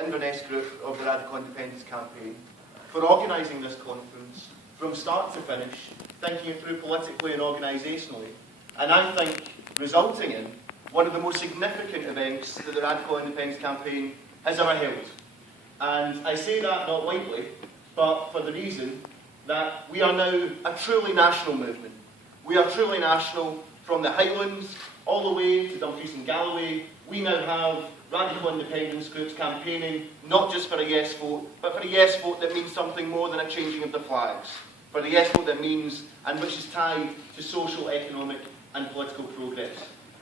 Inverness group of the Radical Independence Campaign for organising this conference from start to finish, thinking it through politically and organisationally, and I think resulting in one of the most significant events that the Radical Independence Campaign has ever held. And I say that not lightly, but for the reason that we are now a truly national movement. We are truly national from the Highlands all the way to Dumfries and Galloway. We now have radical independence groups campaigning not just for a yes vote, but for a yes vote that means something more than a changing of the flags. For the yes vote that means, and which is tied to social, economic and political progress.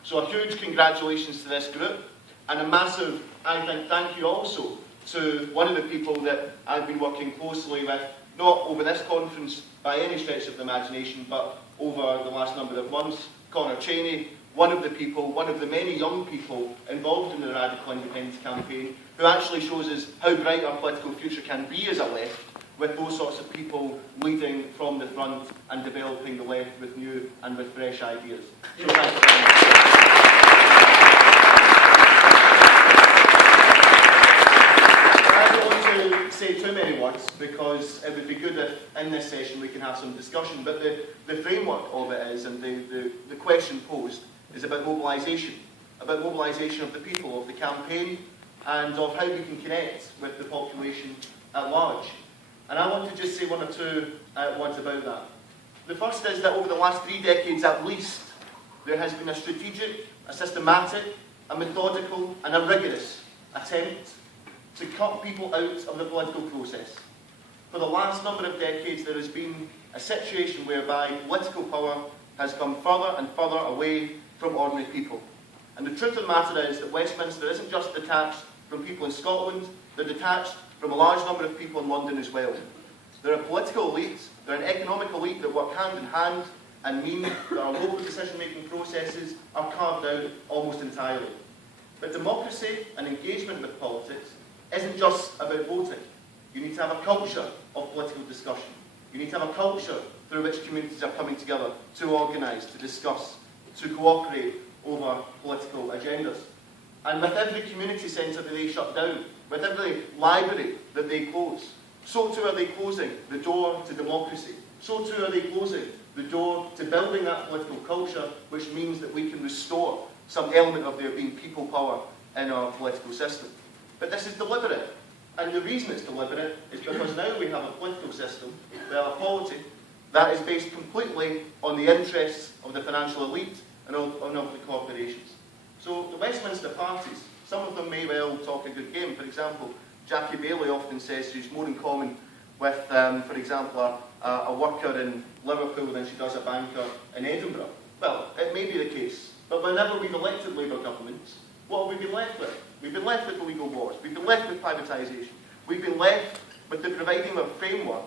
So a huge congratulations to this group, and a massive, I think, thank you also to one of the people that I've been working closely with, not over this conference by any stretch of the imagination, but over the last number of months, Conor Cheney, one of the people, one of the many young people involved in the Radical Independence Campaign, who actually shows us how bright our political future can be as a left, with those sorts of people leading from the front and developing the left with new and with fresh ideas. So thank you very much. I don't want to say too many words because it would be good if in this session we can have some discussion, but the framework of it is, and the question posed, is about mobilisation of the people, of the campaign, and of how we can connect with the population at large. And I want to just say one or two words about that. The first is that over the last 3 decades at least, there has been a strategic, a systematic, a methodical and a rigorous attempt to cut people out of the political process. For the last number of decades, there has been a situation whereby political power has come further and further away from ordinary people. And the truth of the matter is that Westminster isn't just detached from people in Scotland, they're detached from a large number of people in London as well. They're a political elite, they're an economic elite that work hand in hand and mean that our local decision-making processes are carved out almost entirely. But democracy and engagement with politics isn't just about voting. You need to have a culture of political discussion. You need to have a culture through which communities are coming together to organise, to discuss, to cooperate over political agendas. And with every community centre that they shut down, with every library that they close, so too are they closing the door to democracy. So too are they closing the door to building that political culture, which means that we can restore some element of there being people power in our political system. But this is deliberate. And the reason it's deliberate is because now we have a political system, we have a polity, that is based completely on the interests of the financial elite and of the corporations. So the Westminster parties, some of them may well talk a good game. For example, Jackie Baillie often says she's more in common with, for example, a worker in Liverpool than she does a banker in Edinburgh. Well, it may be the case, but whenever we've elected Labour governments, what have we been left with? We've been left with illegal wars, we've been left with privatisation, we've been left with the providing of a framework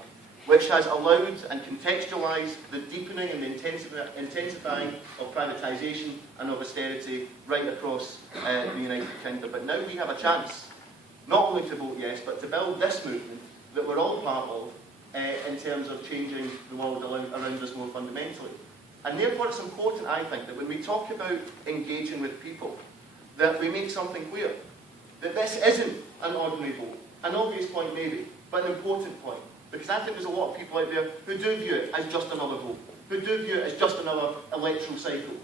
which has allowed and contextualised the deepening and the intensifying of privatisation and of austerity right across the United Kingdom. But now we have a chance, not only to vote yes, but to build this movement that we're all part of in terms of changing the world around us more fundamentally. And therefore it's important, I think, that when we talk about engaging with people, that we make something clear, that this isn't an ordinary vote. An obvious point maybe, but an important point. Because I think there's a lot of people out there who do view it as just another vote, who do view it as just another electoral cycle.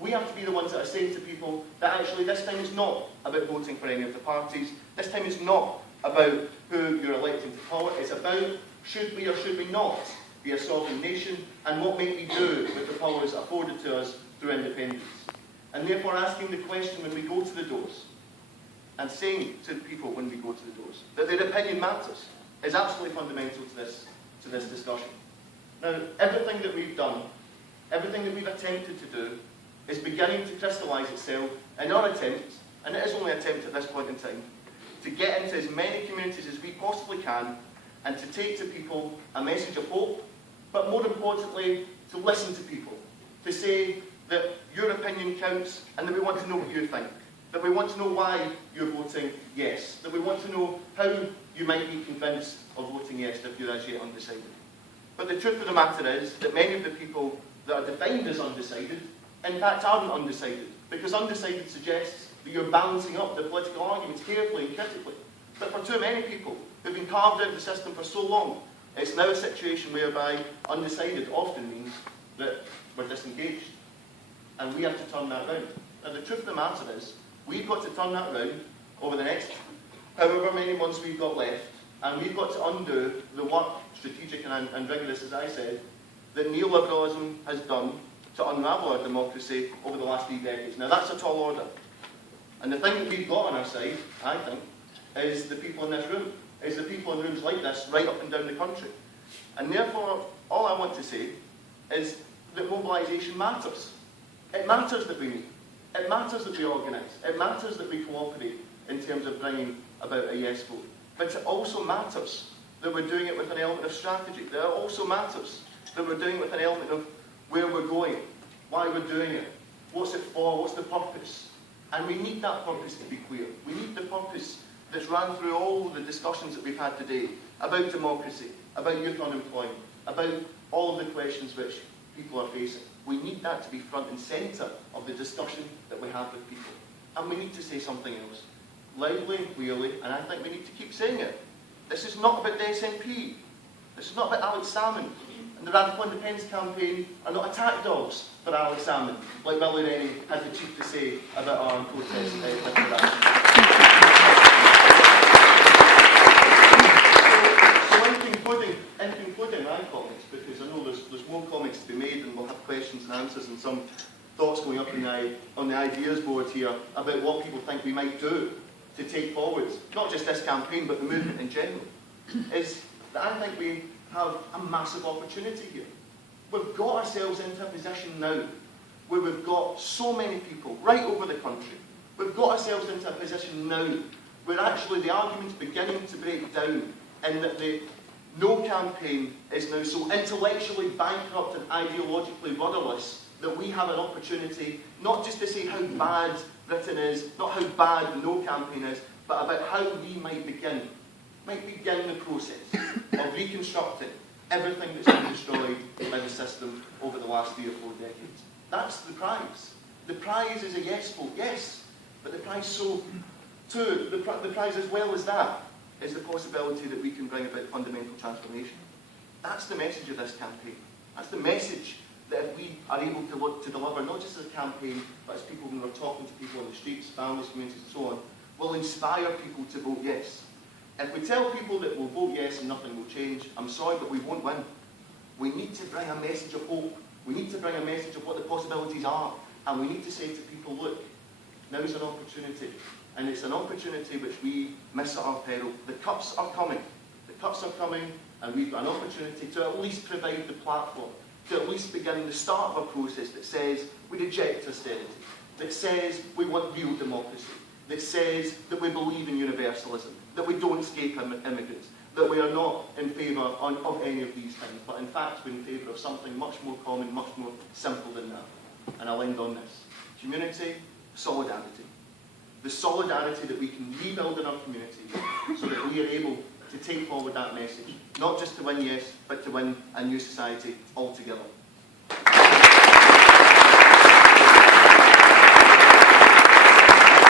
We have to be the ones that are saying to people that actually this time is not about voting for any of the parties, this time is not about who you're electing to power, it's about should we or should we not be a sovereign nation, and what may we do with the powers afforded to us through independence. And therefore asking the question when we go to the doors, and saying to the people when we go to the doors, that their opinion matters, is absolutely fundamental to this discussion. Now, everything that we've done, everything that we've attempted to do, is beginning to crystallise itself in our attempt, and it is only an attempt at this point in time, to get into as many communities as we possibly can, and to take to people a message of hope, but more importantly, to listen to people, to say that your opinion counts, and that we want to know what you think, that we want to know why you're voting yes, that we want to know how you might be convinced of voting yes if you're as yet undecided. But the truth of the matter is that many of the people that are defined as undecided, in fact aren't undecided, because undecided suggests that you're balancing up the political arguments carefully and critically. But for too many people who've been carved out of the system for so long, it's now a situation whereby undecided often means that we're disengaged. And we have to turn that round. Now the truth of the matter is, we've got to turn that round over the next however many months we've got left, and we've got to undo the work, strategic and rigorous, as I said, that neoliberalism has done to unravel our democracy over the last 3 decades. Now that's a tall order. And the thing that we've got on our side, I think, is the people in this room, is the people in rooms like this right up and down the country. And therefore, all I want to say is that mobilisation matters. It matters that we meet. It matters that we organise. It matters that we cooperate in terms of bringing about a yes vote. But it also matters that we're doing it with an element of strategy. That it also matters that we're doing it with an element of where we're going, why we're doing it, what's it for, what's the purpose. And we need that purpose to be clear. We need the purpose that's ran through all the discussions that we've had today about democracy, about youth unemployment, about all of the questions which people are facing. We need that to be front and centre of the discussion that we have with people. And we need to say something else, loudly and clearly, and I think we need to keep saying it. This is not about the SNP. This is not about Alex Salmond. And the Radical Independence Campaign are not attack dogs for Alex Salmond, like Willie Rennie had the cheek to say about our own protest with that. In concluding my comments, because I know there's more comments to be made and we'll have questions and answers and some thoughts going up on the ideas board here about what people think we might do to take forward, not just this campaign, but the movement in general, is that I think we have a massive opportunity here. We've got ourselves into a position now where we've got so many people right over the country. We've got ourselves into a position now where actually the argument's beginning to break down in that the No campaign is now so intellectually bankrupt and ideologically rudderless that we have an opportunity not just to say how bad Britain is, not how bad the No campaign is, but about how we might begin the process of reconstructing everything that's been destroyed by the system over the last 3 or 4 decades. That's the prize. The prize is a yes vote, yes, but the prize too, the prize as well as that is the possibility that we can bring about fundamental transformation. That's the message of this campaign. That's the message that if we are able to deliver, not just as a campaign, but as people when we're talking to people on the streets, families, communities and so on, will inspire people to vote yes. If we tell people that we'll vote yes and nothing will change, I'm sorry, but we won't win. We need to bring a message of hope. We need to bring a message of what the possibilities are. And we need to say to people, look, now's an opportunity. And it's an opportunity which we miss at our peril. The cups are coming. The cups are coming, and we've got an opportunity to at least provide the platform, to at least begin the start of a process that says we reject austerity, that says we want real democracy, that says that we believe in universalism, that we don't escape immigrants, that we are not in favour of any of these things, but in fact we're in favour of something much more common, much more simple than that. And I'll end on this. Community, solidarity. The solidarity that we can rebuild in our community so that we are able to take forward that message, not just to win yes, but to win a new society altogether.